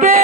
baby.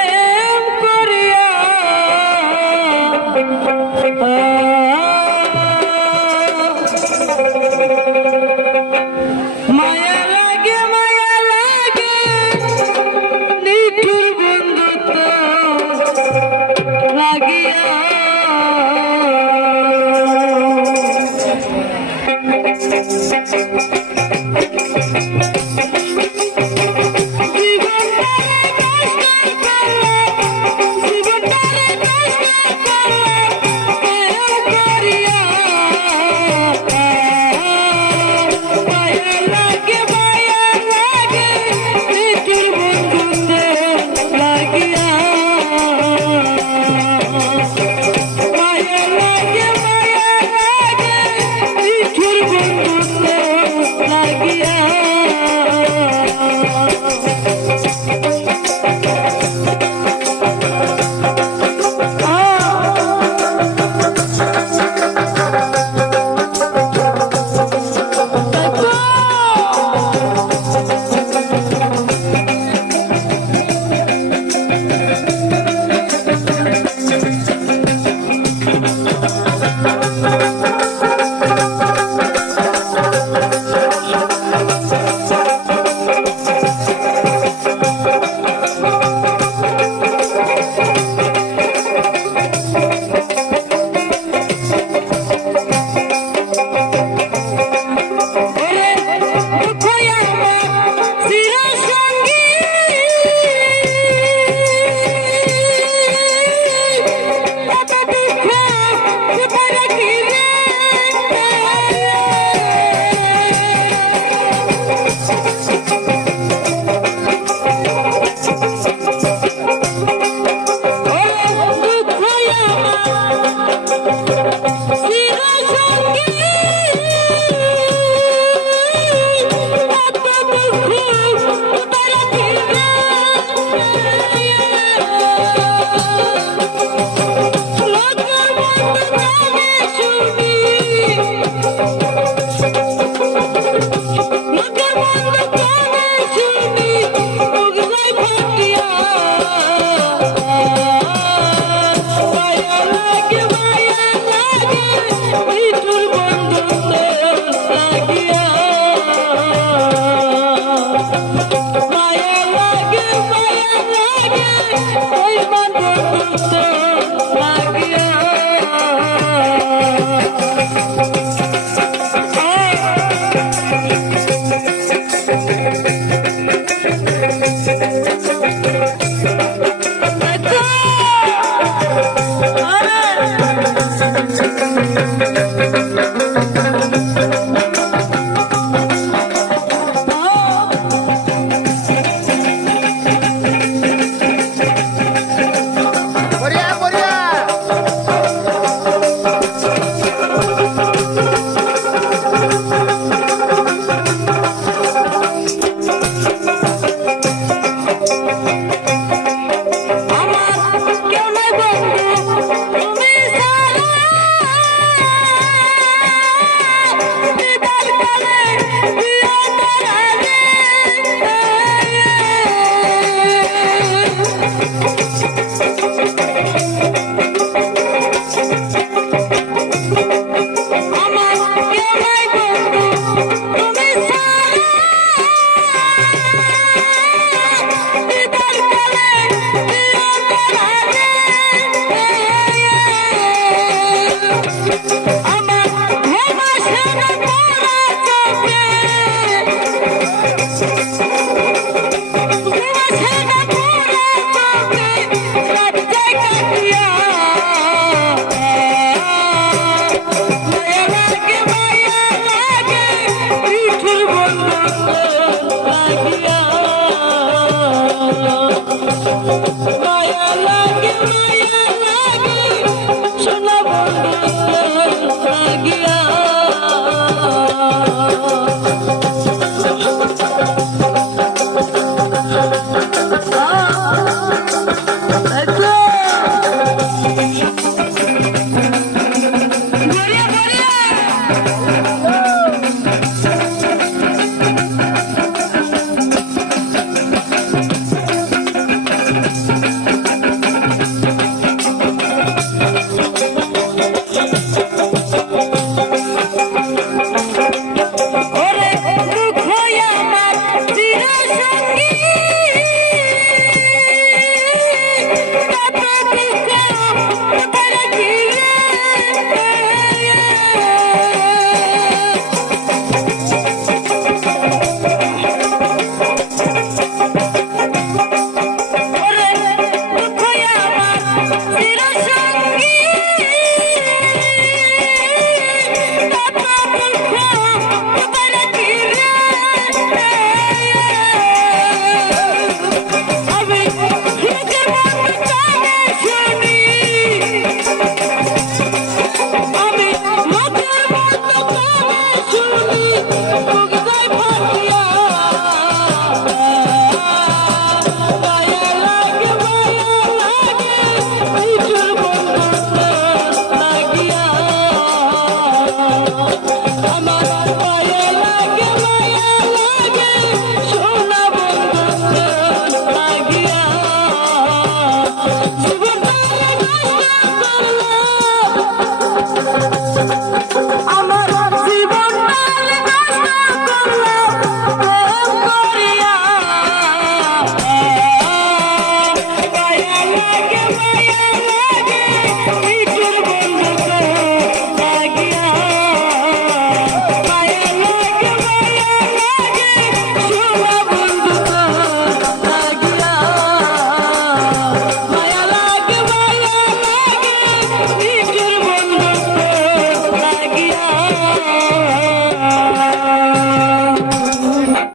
रंगे